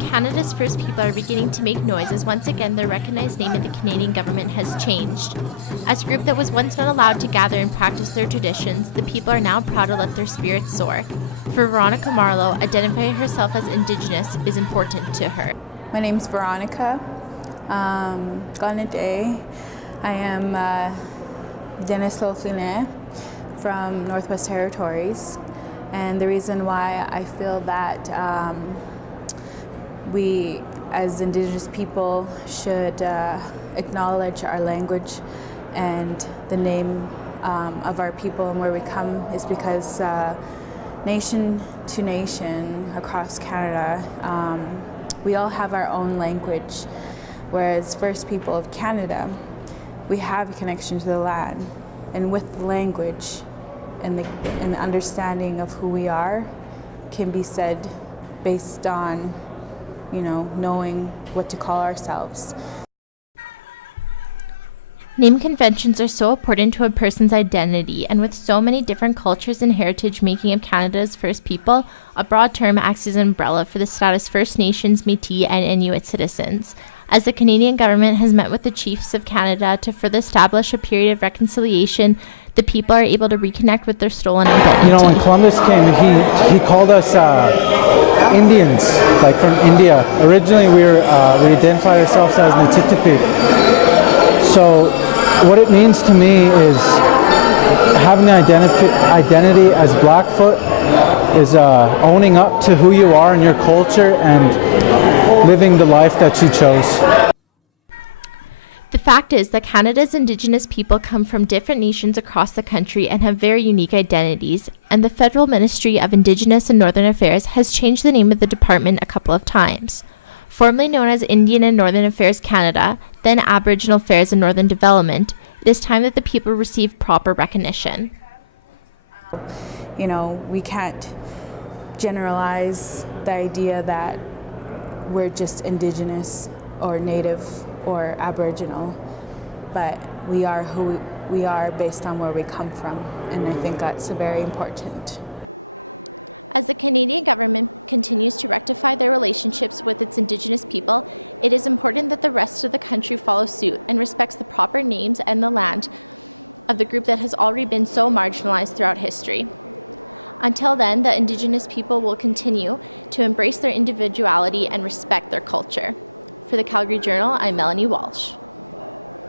Canada's First People are beginning to make noise as once again their recognized name in the Canadian government has changed. As a group that was once not allowed to gather and practice their traditions, the people are now proud to let their spirits soar. For Veronica Marlowe, identifying herself as Indigenous is important to her. My name's Veronica. Ganade. I am Indigenous from Northwest Territories, and the reason why I feel that we as Indigenous people should acknowledge our language and the name of our people and where we come is because nation to nation across Canada, we all have our own language, whereas First People of Canada, we have a connection to the land, and with the language and the understanding of who we are can be said based on, knowing what to call ourselves. Name conventions are so important to a person's identity, and with so many different cultures and heritage making up Canada's First People, a broad term acts as an umbrella for the status First Nations, Métis, and Inuit citizens. As the Canadian government has met with the Chiefs of Canada to further establish a period of reconciliation, the people are able to reconnect with their stolen identity. When Columbus came, he called us Indians, like from India. Originally, we identified ourselves as Natitipi. So, what it means to me is having an identity as Blackfoot is owning up to who you are and your culture and living the life that you chose. The fact is that Canada's Indigenous people come from different nations across the country and have very unique identities, and the Federal Ministry of Indigenous and Northern Affairs has changed the name of the department a couple of times. Formerly known as Indian and Northern Affairs Canada, then Aboriginal Affairs and Northern Development, it is time that the people receive proper recognition. We can't generalize the idea that we're just Indigenous or Native or Aboriginal, but we are who we are based on where we come from, and I think that's very important. As the Canadian government continues to rectify their relationships with its Indigenous people, it is important that the rest of the country follow suit and respects the proper names and the land of the group that has already been so marginalized throughout history. Until then, the Indigenous people will continue to embrace their individuality and respect their culture. For the Calgary Journal, I'm Melanie Walsh.